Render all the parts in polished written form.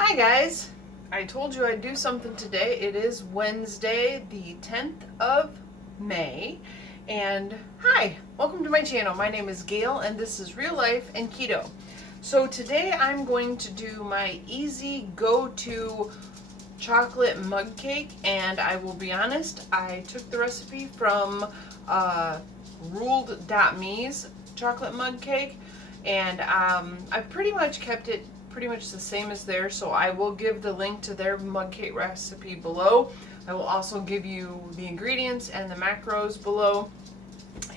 Hi guys! I told you I'd do something today. It is Wednesday, the 10th of May, and hi! Welcome to my channel. My name is Gail, and this is Real Life and Keto. So today I'm going to do my easy go-to chocolate mug cake, and I will be honest, I took the recipe from Ruled.me's chocolate mug cake, and I pretty much kept it pretty much the same as theirs, so I will give the link to their mug cake recipe below. I will also give you the ingredients and the macros below,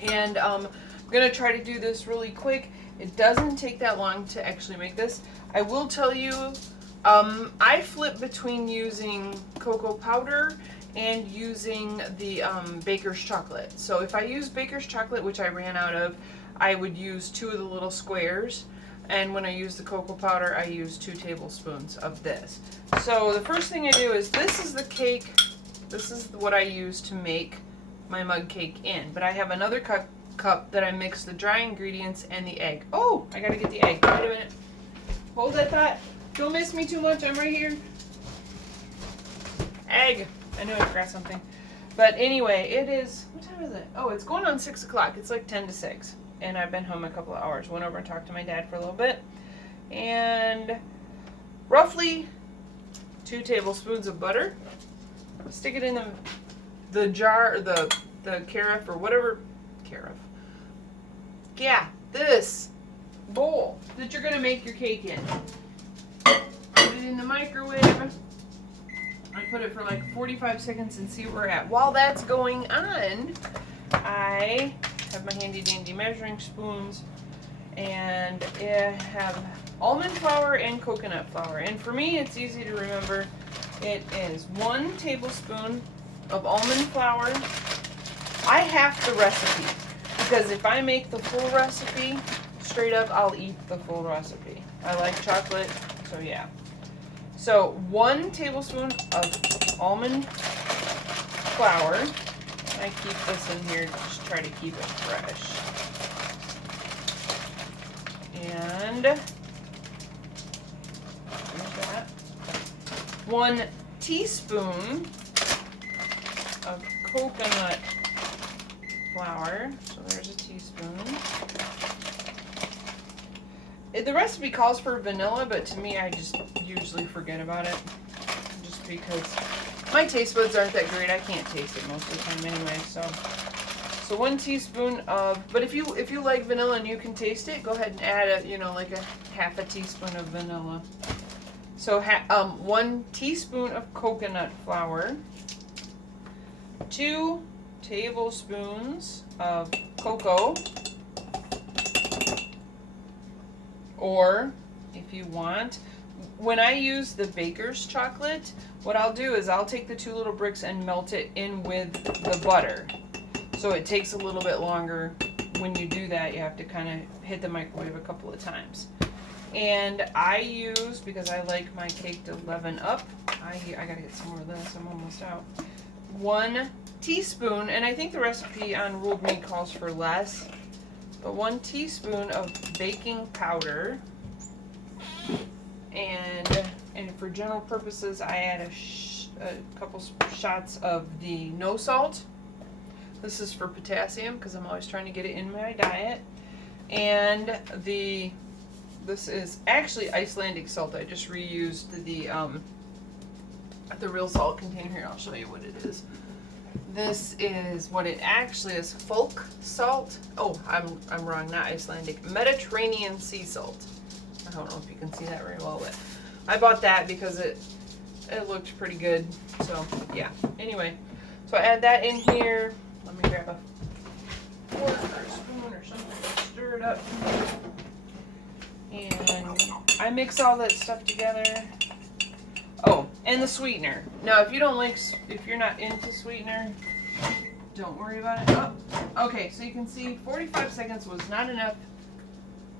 and I'm going to try to do this really quick. It doesn't take that long to actually make this. I will tell you, I flip between using cocoa powder and using the baker's chocolate. So if I use baker's chocolate, which I ran out of, I would use 2 of the little squares. And when I use the cocoa powder, I use 2 tablespoons of this. So the first thing I do is, this is the cake, this is what I use to make my mug cake in. But I have another cup that I mix the dry ingredients and the egg. Oh, I gotta get the egg. Wait a minute. Hold that thought. Don't miss me too much, I'm right here. Egg. I knew I forgot something. But anyway, it is, what time is it? Oh, it's going on 6 o'clock. It's like 10 to 6. And I've been home a couple of hours. Went over and talked to my dad for a little bit. And roughly 2 tablespoons of butter. Stick it in the jar, or the carafe, or whatever, carafe. Yeah, this bowl that you're gonna make your cake in. Put it in the microwave. I put it for like 45 seconds and see where we're at. While that's going on, I have my handy dandy measuring spoons, and I have almond flour and coconut flour. And for me, it's easy to remember. It is 1 tablespoon of almond flour. I half the recipe, because if I make the full recipe straight up, I'll eat the full recipe. I like chocolate, so yeah. So 1 tablespoon of almond flour. I keep this in here, just try to keep it fresh. And here's that. 1 teaspoon of coconut flour. So there's a teaspoon. The recipe calls for vanilla, but to me, I just usually forget about it, just because my taste buds aren't that great. I can't taste it most of the time anyway. So 1 teaspoon of, but if you like vanilla and you can taste it, go ahead and add like a half a teaspoon of vanilla. So 1 teaspoon of coconut flour, 2 tablespoons of cocoa, or if you want, when I use the baker's chocolate, what I'll do is I'll take the 2 little bricks and melt it in with the butter. So it takes a little bit longer. When you do that, you have to kind of hit the microwave a couple of times. And I use, because I like my cake to leaven up, I gotta get some more of this, I'm almost out. 1 teaspoon, and I think the recipe on Ruled Me calls for less, but 1 teaspoon of baking powder. And for general purposes, I add a couple shots of the no salt. This is for potassium, because I'm always trying to get it in my diet. And this is actually Icelandic salt. I just reused the real salt container here. I'll show you what it is. This is what it actually is, folk salt. Oh, I'm wrong, not Icelandic. Mediterranean sea salt. I don't know if you can see that very well, but I bought that because it looked pretty good. So yeah. Anyway, so I add that in here. Let me grab a fork or a spoon or something to stir it up. And I mix all that stuff together. Oh, and the sweetener. Now, if you're not into sweetener, don't worry about it. Oh, okay, so you can see 45 seconds was not enough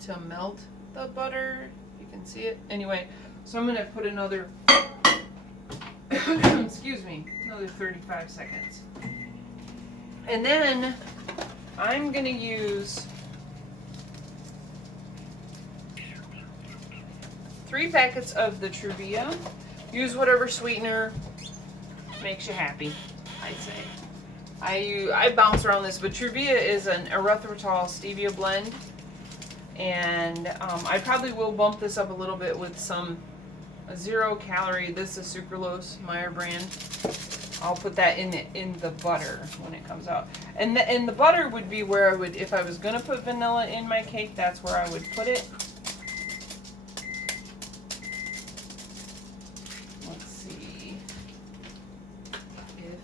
to melt the butter. You can see it. Anyway, so I'm gonna put another, excuse me, another 35 seconds. And then I'm gonna use 3 packets of the Truvia. Use whatever sweetener makes you happy, I'd say. I bounce around this, but Truvia is an erythritol stevia blend, and I probably will bump this up a little bit with some 0 calorie. This is sucralose, Meyer brand. I'll put that in the butter when it comes out, and the butter would be where I would, if I was gonna put vanilla in my cake, that's where I would put it. Let's see if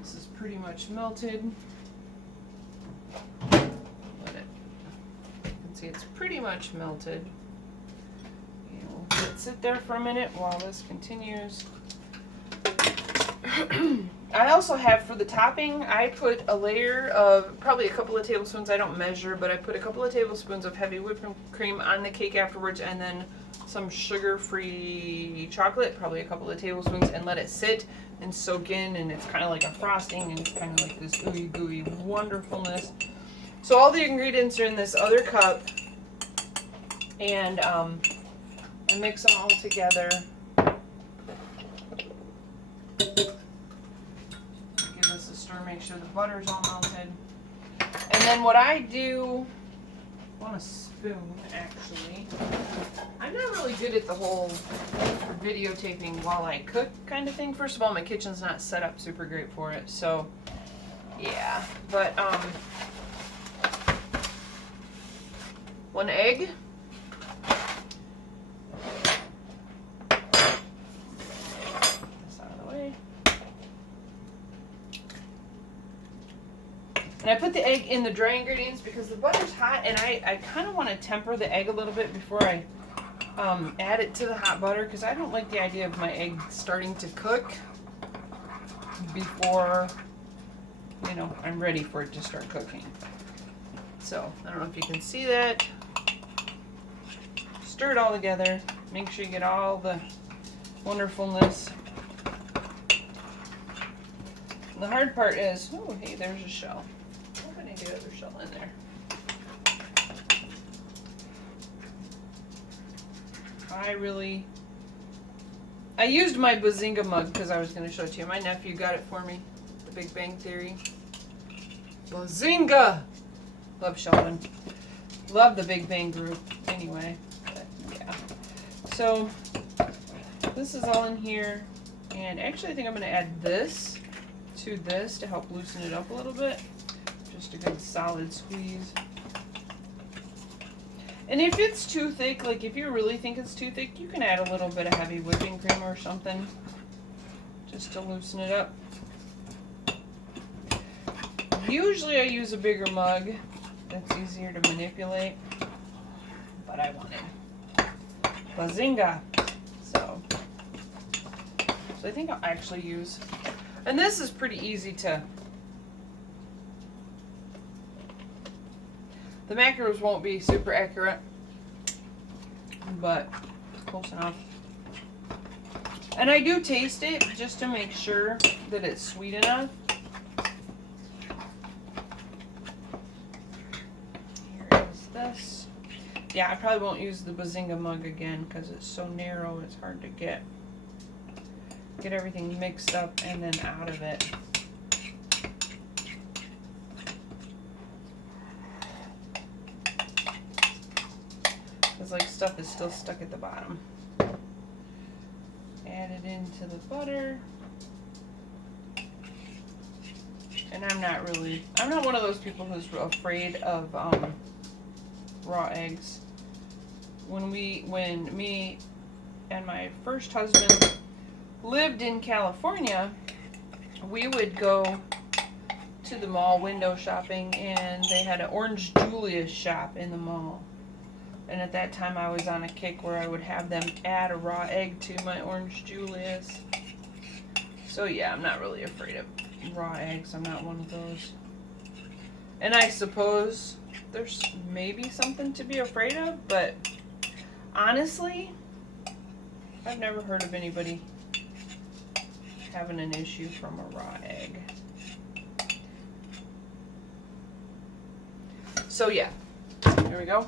this is pretty much melted. Let it. You can see it's pretty much melted. And we'll let it sit there for a minute while this continues. I also have, for the topping, I put a layer of probably a couple of tablespoons. I don't measure, but I put a couple of tablespoons of heavy whipping cream on the cake afterwards, and then some sugar-free chocolate, probably a couple of tablespoons, and let it sit and soak in, and it's kind of like a frosting, and it's kind of like this ooey gooey wonderfulness. So all the ingredients are in this other cup, and I mix them all together. Give this a stir, make sure the butter's all melted. And then what I do, I want a spoon actually. I'm not really good at the whole videotaping while I cook kind of thing. First of all, my kitchen's not set up super great for it, so yeah. But 1 egg. And I put the egg in the dry ingredients because the butter's hot, and I kind of want to temper the egg a little bit before I add it to the hot butter, because I don't like the idea of my egg starting to cook before, you know, I'm ready for it to start cooking. So, I don't know if you can see that. Stir it all together. Make sure you get all the wonderfulness. The hard part is, oh, hey, there's a shell. I'm going to get another shell in there. I used my Bazinga mug because I was going to show it to you. My nephew got it for me, The Big Bang Theory. Bazinga! Love Sheldon. Love the Big Bang group anyway. But, yeah. So, this is all in here. And actually I think I'm going to add this to this to help loosen it up a little bit. Just a good solid squeeze. And if it's too thick, like if you really think it's too thick, you can add a little bit of heavy whipping cream or something just to loosen it up. Usually I use a bigger mug that's easier to manipulate, but I wanted Bazinga. So I think I'll actually use, and this is pretty easy to, the macros won't be super accurate, but close enough. And I do taste it just to make sure that it's sweet enough. Here is this. Yeah, I probably won't use the Bazinga mug again because it's so narrow, it's hard to get everything mixed up and then out of it. Because like stuff is still stuck at the bottom. Add it into the butter. And I'm not one of those people who's afraid of raw eggs. When me and my first husband lived in California, we would go to the mall window shopping, and they had an Orange Julius shop in the mall. And at that time I was on a kick where I would have them add a raw egg to my Orange Julius. So yeah, I'm not really afraid of raw eggs. I'm not one of those. And I suppose there's maybe something to be afraid of, but honestly, I've never heard of anybody having an issue from a raw egg. So yeah, there we go.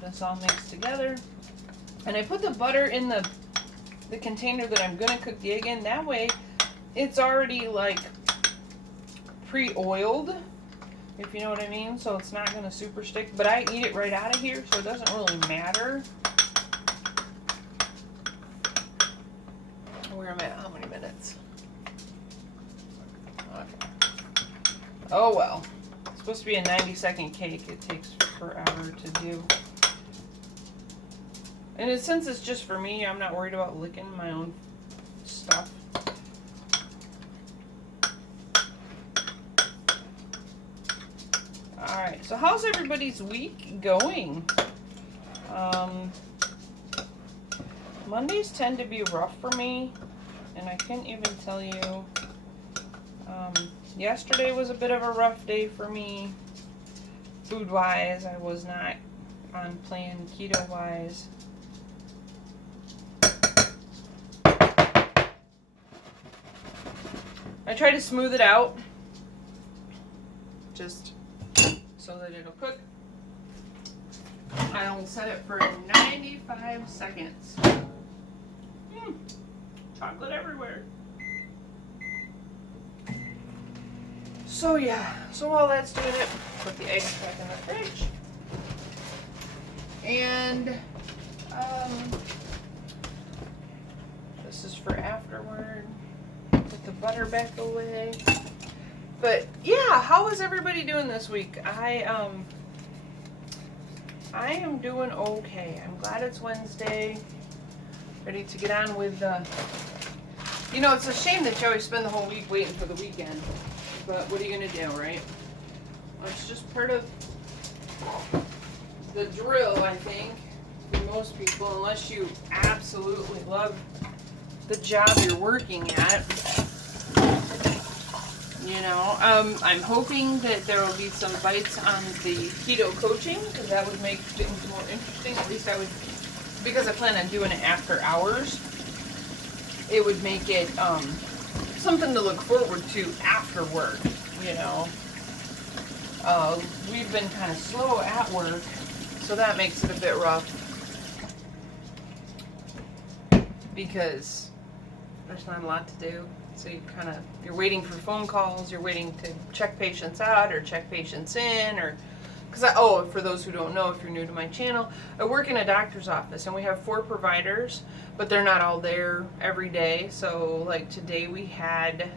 get this all mixed together. And I put the butter in the container that I'm gonna cook the egg in. That way it's already like pre-oiled, if you know what I mean, so it's not gonna super stick. But I eat it right out of here, so it doesn't really matter where I'm at, how many minutes. Okay. Oh well. It's supposed to be a 90-second cake. It takes forever to do. And since it's just for me, I'm not worried about licking my own stuff. Alright, so how's everybody's week going? Mondays tend to be rough for me, and I can't even tell you. Yesterday was a bit of a rough day for me, food-wise. I was not on plan keto-wise. I try to smooth it out, just so that it'll cook. I'll set it for 95 seconds. Chocolate everywhere. So yeah, so while that's doing it, put the eggs back in the fridge. And this is for afterward. Put the butter back away. But yeah, how is everybody doing this week? I am doing okay. I'm glad it's Wednesday. Ready to get on with you know, it's a shame that you always spend the whole week waiting for the weekend. But what are you gonna do, right? It's just part of the drill, I think, for most people, unless you absolutely love the job you're working at. You know, I'm hoping that there will be some bites on the Keto Coaching, because that would make things more interesting. At least I would, because I plan on doing it after hours, it would make it something to look forward to after work, you know. We've been kind of slow at work, so that makes it a bit rough, because there's not a lot to do. So you're waiting for phone calls, you're waiting to check patients out or check patients in, or, for those who don't know, if you're new to my channel, I work in a doctor's office and we have 4 providers, but they're not all there every day. So like today we had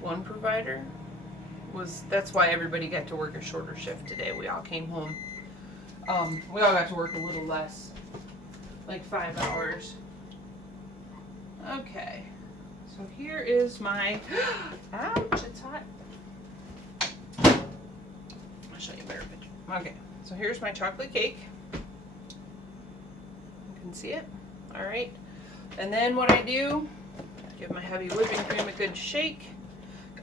1 provider. That's why everybody got to work a shorter shift today. We all came home. We all got to work a little less, like 5 hours. Okay, so here is my, ouch, it's hot. I'll show you a better picture. Okay, so here's my chocolate cake. You can see it, all right. And then what I do, give my heavy whipping cream a good shake.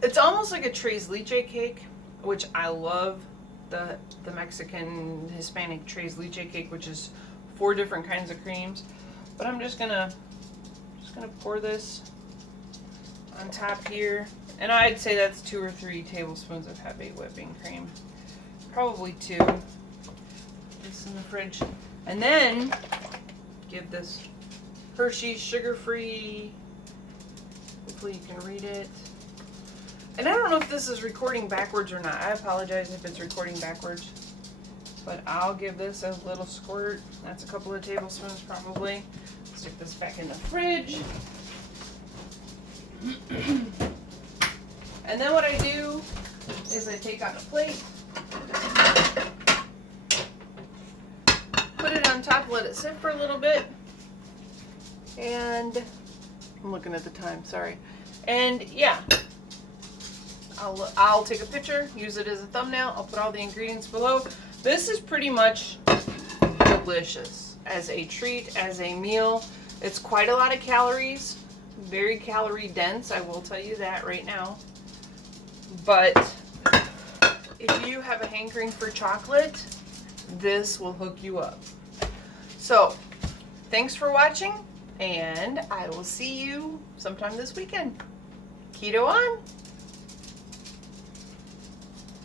It's almost like a tres leche cake, which I love, the Mexican Hispanic tres leche cake, which is 4 different kinds of creams. But I'm just gonna pour this on top here, and I'd say that's 2 or 3 tablespoons of heavy whipping cream, probably 2. Put this in the fridge, and then give this Hershey sugar-free. Hopefully you can read it. And I don't know if this is recording backwards or not. I apologize if it's recording backwards, but I'll give this a little squirt. That's a couple of tablespoons probably. Stick this back in the fridge. And then what I do is I take out a plate, put it on top, let it sit for a little bit, and I'm looking at the time, sorry. And yeah, I'll take a picture, use it as a thumbnail. I'll put all the ingredients below. This is pretty much delicious as a treat, as a meal. It's quite a lot of calories, very calorie dense, I will tell you that right now. But if you have a hankering for chocolate, this will hook you up. So, thanks for watching, and I will see you sometime this weekend. Keto on!